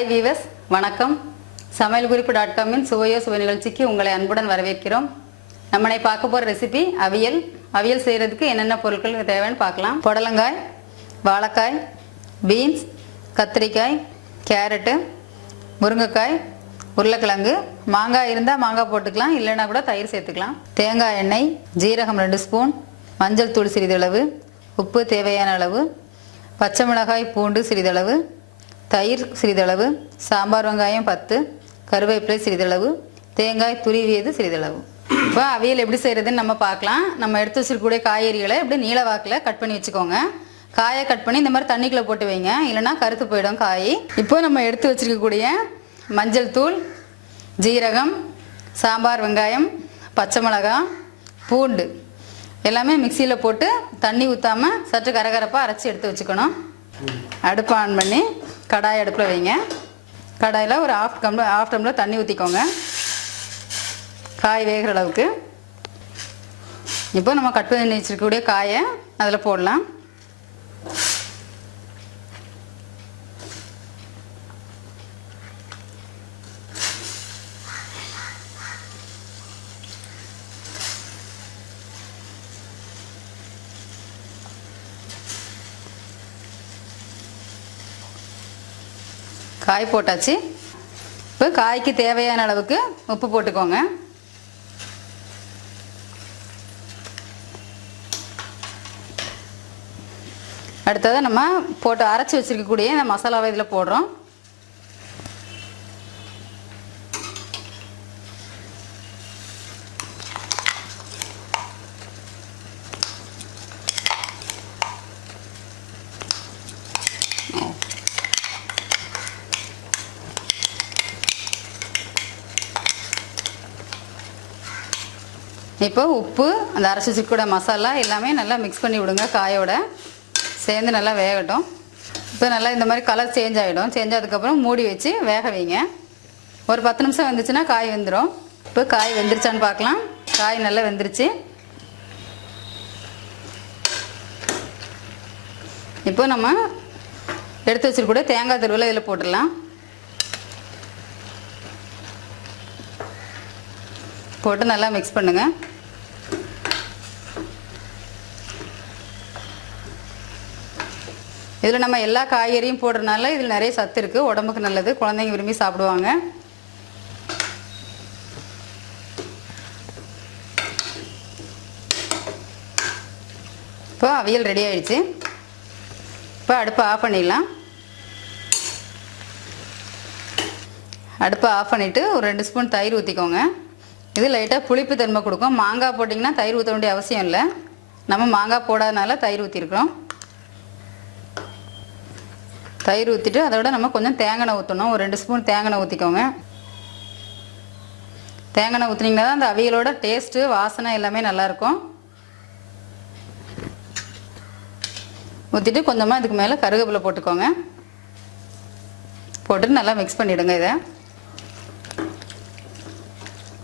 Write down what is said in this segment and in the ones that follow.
Hi viewers, வணக்கம். சமையல்குறிப்பு.com-இன் சுவையோ சுவை நிகழ்ச்சிக்கு உங்களை அன்புடன் வரவேற்கிறோம். நம்மளை பார்க்க போகிற ரெசிபி அவியல். அவியல் செய்கிறதுக்கு என்னென்ன பொருட்கள் தேவைன்னு பார்க்கலாம். புடலங்காய், வாழைக்காய், பீன்ஸ், கத்திரிக்காய், கேரட்டு, முருங்கைக்காய், உருளைக்கிழங்கு, மாங்காய் இருந்தால் மாங்காய் போட்டுக்கலாம், இல்லைன்னா கூட தயிர் சேர்த்துக்கலாம். தேங்காய் எண்ணெய், ஜீரகம் 2 ஸ்பூன், மஞ்சள் தூள் சிறிதளவு, உப்பு தேவையான அளவு, பச்சை மிளகாய் பூண்டு சிறிதளவு, தயிர் சிறிதளவு, சாம்பார் வெங்காயம் 10, கருவேப்பிலை சிறிதளவு, தேங்காய் துருவியது சிறிதளவு. இப்போ அவியல் எப்படி செய்கிறதுன்னு நம்ம பார்க்கலாம். நம்ம எடுத்து வச்சிருக்கக்கூடிய காய்கறிகளை இப்படி நீள வாக்கில் கட் பண்ணி வச்சுக்கோங்க. காயை கட் பண்ணி இந்த மாதிரி தண்ணிக்குள்ளே போட்டு வைங்க, இல்லைனா கருத்து போயிடும் காய். இப்போ நம்ம எடுத்து வச்சிருக்கக்கூடிய மஞ்சள் தூள், ஜீரகம், சாம்பார் வெங்காயம், பச்சை மிளகாய், பூண்டு எல்லாமே மிக்சியில் போட்டு தண்ணி ஊற்றாமல் சற்று கரகரப்பாக அரைச்சி எடுத்து வச்சுக்கணும். அடுப்பை ஆன் பண்ணி கடாய் அடுப்பில் வைங்க. கடாயில் ஒரு ஹாஃப் டம்ளர் தண்ணி ஊற்றிக்கோங்க, காய் வேகிற அளவுக்கு. இப்போ நம்ம கட் பண்ணி வச்சிருக்கக்கூடிய காயை அதில் போடலாம். காய் போட்டாச்சு. இப்போ காய்க்கு தேவையான அளவுக்கு உப்பு போட்டுக்கோங்க. அடுத்தது நம்ம போட்டு அரைச்சி வச்சிருக்கக்கூடிய இந்த மசாலாவை இதில் போடுறோம். இப்போ உப்பு, அந்த அரைச்சி வச்சுக்கூட மசாலா எல்லாமே நல்லா மிக்ஸ் பண்ணி விடுங்க. காயோட சேர்ந்து நல்லா வேகட்டும். இப்போ நல்லா இந்த மாதிரி கலர் சேஞ்ச் ஆகிடும். சேஞ்ச் ஆனதுக்கப்புறம் மூடி வச்சு வேக வைங்க. ஒரு 10 நிமிஷம் வெந்துச்சுன்னா காய் வெந்துடும். இப்போ காய் வெந்துருச்சான்னு பார்க்கலாம். காய் நல்லா வெந்துருச்சு. இப்போ நம்ம எடுத்து வச்சுருக்கூட தேங்காய் துருவலை இதில் போட்டுடலாம். போட்டு நல்லா மிக்ஸ் பண்ணுங்கள். இதில் நம்ம எல்லா காய்கறியும் போடுறதுனால இதில் நிறைய சத்து இருக்குது, உடம்புக்கு நல்லது, குழந்தைங்க விரும்பி சாப்பிடுவாங்க. இப்போ அவியல் ரெடி ஆயிடுச்சு. இப்போ அடுப்பை ஆஃப் பண்ணிடலாம். அடுப்பை ஆஃப் பண்ணிவிட்டு ஒரு 2 ஸ்பூன் தயிர் ஊற்றிக்கோங்க. இது லைட்டாக புளிப்பு தன்மை கொடுக்கும். மாங்காய் போட்டிங்கன்னா தயிர் ஊற்ற வேண்டிய அவசியம் இல்லை. நம்ம மாங்காய் போடாதனால தயிர் ஊற்றிருக்கிறோம். தயிர் ஊற்றிட்டு அதோட நம்ம கொஞ்சம் தேங்காய் ஊற்றணும். ஒரு 2 ஸ்பூன் தேங்காய் ஊற்றிக்கோங்க. தேங்காய் ஊற்றினீங்கன்னா தான் அந்த அவியலோட டேஸ்ட்டு, வாசனை எல்லாமே நல்லாயிருக்கும். ஊற்றிட்டு கொஞ்சமாக இதுக்கு மேலே கருவேப்பிலை போட்டுக்கோங்க. போட்டுட்டு நல்லா மிக்ஸ் பண்ணிவிடுங்க.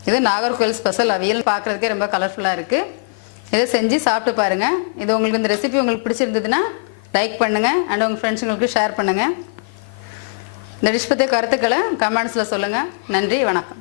இது நாகர்கோவில் ஸ்பெஷல் அவியல். பார்க்குறதுக்கே ரொம்ப கலர்ஃபுல்லாக இருக்குது. இதை செஞ்சு சாப்பிட்டு பாருங்கள். இது உங்களுக்கு இந்த ரெசிபி உங்களுக்கு பிடிச்சிருந்ததுன்னா லைக் பண்ணுங்கள் அண்ட் உங்கள் ஃப்ரெண்ட்ஸுங்களுக்கு ஷேர் பண்ணுங்கள். இந்த டிஷ் பற்றிய கருத்துக்களை கமெண்ட்ஸில் சொல்லுங்கள். நன்றி, வணக்கம்.